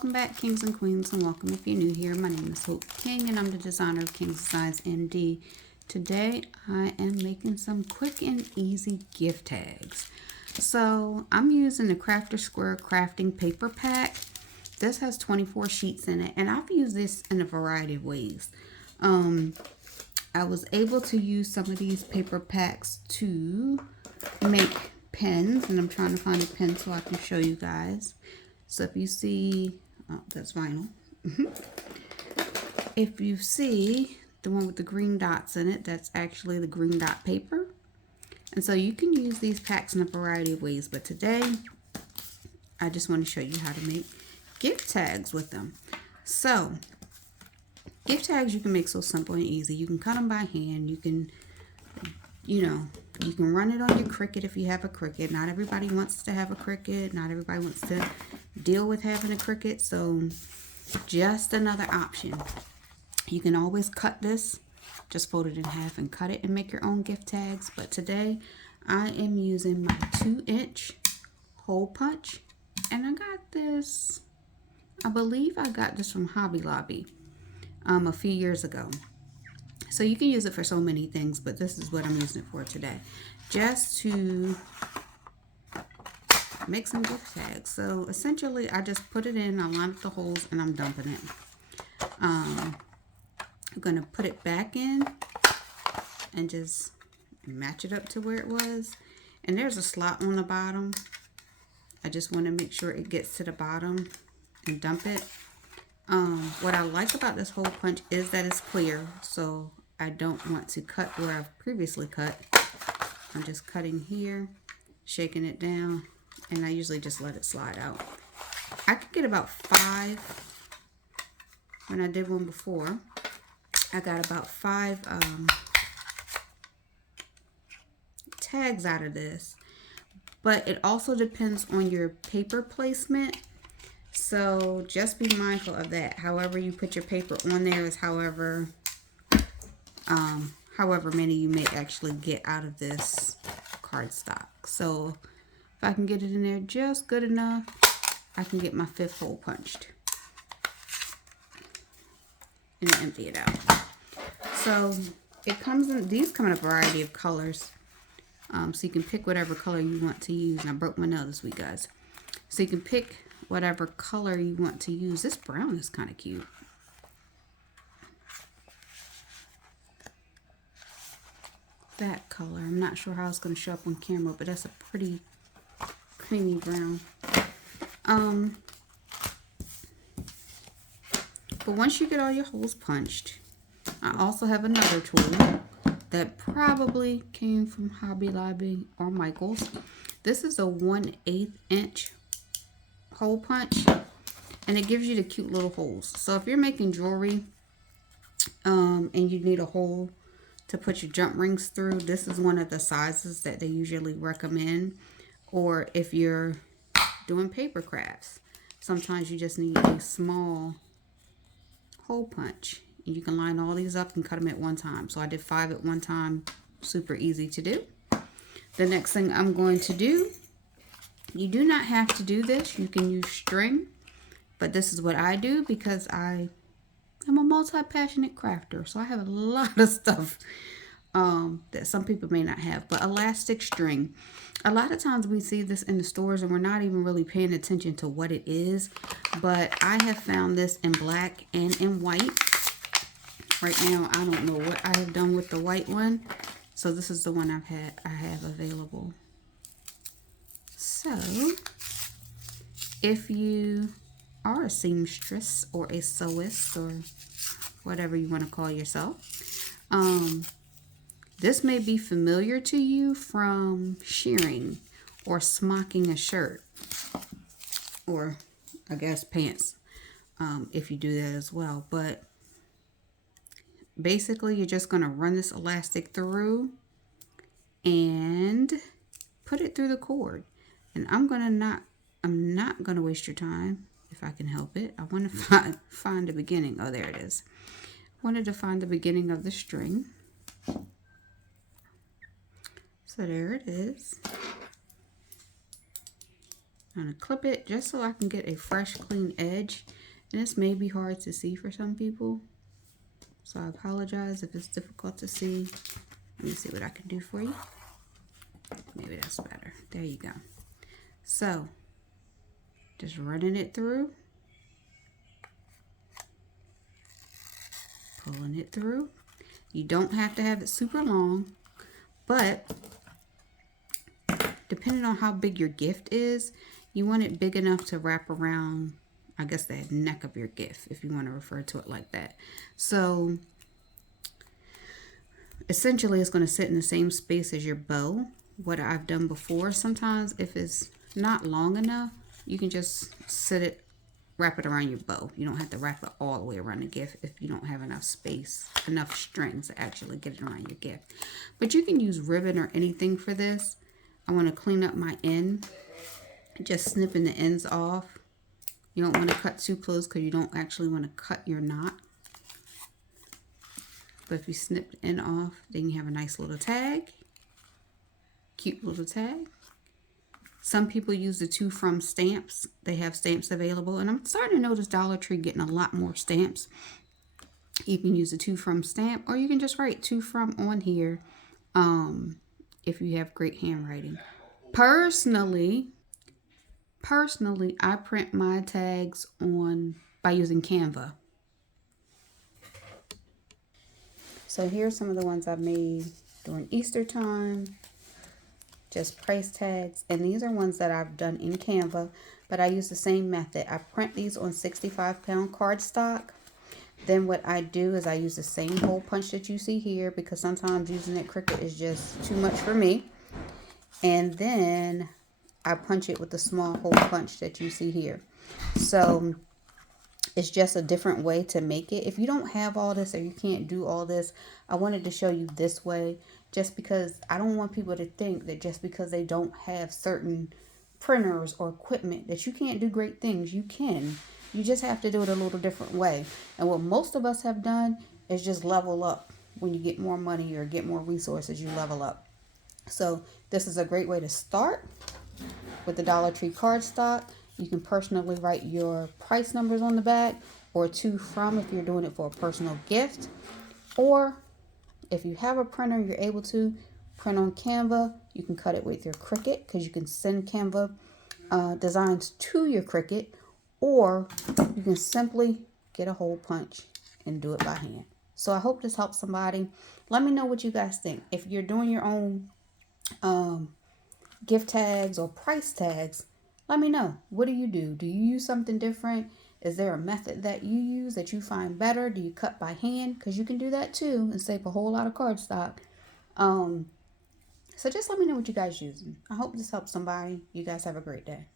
welcome back, kings and queens, and welcome if you're new here. My name is Hope King, and I'm the designer of King's Designs MD. Today, I am making some quick and easy gift tags. So, I'm using the Crafter Square Crafting Paper Pack. This has 24 sheets in it, and I've used this in a variety of ways. I was able to use some of these paper packs to make pens, and I'm trying to find a pen so I can show you guys. So if you see, oh, that's vinyl. If you see the one with the green dots in it, that's actually the green dot paper. And so you can use these packs in a variety of ways, but today I just want to show you how to make gift tags with them. So gift tags you can make so simple and easy. You can cut them by hand. You can, you can run it on your Cricut if you have a Cricut. Not everybody wants to have a Cricut. Not everybody wants to deal with having a Cricut. So just another option. You can always cut this. Just fold it in half and cut it and make your own gift tags. But today I am using my 2-inch hole punch. And I got this, I believe I got this from Hobby Lobby a few years ago. So you can use it for so many things, but this is what I'm using it for today. Just to make some gift tags. So essentially I just put it in, I line up the holes, and I'm dumping it. I'm going to put it back in and just match it up to where it was. And there's a slot on the bottom. I just want to make sure it gets to the bottom and dump it. What I like about this hole punch is that it's clear, so I don't want to cut where I've previously cut. I'm just cutting here, shaking it down, and I usually just let it slide out. I could get about 5. When I did one before, I got about 5 tags out of this. But it also depends on your paper placement. So just be mindful of that. However you put your paper on there is however many you may actually get out of this cardstock. So if I can get it in there just good enough, I can get my 5th hole punched and empty it out. So it comes in, these come in a variety of colors. So you can pick whatever color you want to use. And I broke my nail this week, guys. So you can pick whatever color you want to use. This brown is kind of cute. That color. I'm not sure how it's going to show up on camera, but that's a pretty creamy brown. But once you get all your holes punched, I also have another tool that probably came from Hobby Lobby or Michaels. This is a 1/8 inch hole punch, and it gives you the cute little holes. So if you're making jewelry and you need a hole to put your jump rings through, this is one of the sizes that they usually recommend. Or if you're doing paper crafts, sometimes you just need a small hole punch. You can line all these up and cut them at one time. So I did 5 at one time. Super easy to do. The next thing I'm going to do, you do not have to do this. You can use string. But this is what I do because I am a multi-passionate crafter. So I have a lot of stuff that some people may not have. But elastic string. A lot of times we see this in the stores and we're not even really paying attention to what it is. But I have found this in black and in white. Right now, I don't know what I have done with the white one. So this is the one I have available. So if you are a seamstress or a sewist or whatever you want to call yourself, this may be familiar to you from shearing or smocking a shirt, or I guess pants, if you do that as well. But basically, you're just going to run this elastic through and put it through the cord. And I'm not going to waste your time if I can help it. I want to find the beginning. Oh, there it is. I wanted to find the beginning of the string. So there it is. I'm going to clip it just so I can get a fresh, clean edge. And this may be hard to see for some people, so I apologize if it's difficult to see. Let me see what I can do for you. Maybe that's better. There you go. So, just running it through. Pulling it through. You don't have to have it super long, but depending on how big your gift is, you want it big enough to wrap around, I guess, the neck of your gift, if you want to refer to it like that. So essentially it's going to sit in the same space as your bow. What I've done before, sometimes if it's not long enough, you can just wrap it around your bow. You don't have to wrap it all the way around the gift if you don't have enough space, enough strings to actually get it around your gift. But you can use ribbon or anything for this. I want to clean up my end, just snipping the ends off. You don't want to cut too close because you don't actually want to cut your knot. But if you snip the end off, then you have a nice little tag. Cute little tag. Some people use the To From stamps. They have stamps available. And I'm starting to notice Dollar Tree getting a lot more stamps. You can use the To From stamp, or you can just write To From on here if you have great handwriting. Personally, I print my tags by using Canva. So here's some of the ones I made during Easter time. Just price tags. And these are ones that I've done in Canva, but I use the same method. I print these on 65-pound cardstock. Then what I do is I use the same hole punch that you see here, because sometimes using that Cricut is just too much for me. And then I punch it with the small hole punch that you see here. So it's just a different way to make it. If you don't have all this, or you can't do all this, I wanted to show you this way, just because I don't want people to think that just because they don't have certain printers or equipment that you can't do great things. You can. You just have to do it a little different way. And what most of us have done is just level up. When you get more money or get more resources, you level up. So this is a great way to start with the Dollar Tree cardstock. You can personally write your price numbers on the back, or To From if you're doing it for a personal gift. Or if you have a printer, you're able to print on Canva. You can cut it with your Cricut, because you can send Canva designs to your Cricut. Or you can simply get a hole punch and do it by hand. So I hope this helps somebody. Let me know what you guys think. If you're doing your own gift tags or price tags, let me know. What do you do? Do you use something different? Is there a method that you use that you find better? Do you cut by hand? Because you can do that too and save a whole lot of cardstock. So just let me know what you guys using. I hope this helps somebody. You guys have a great day.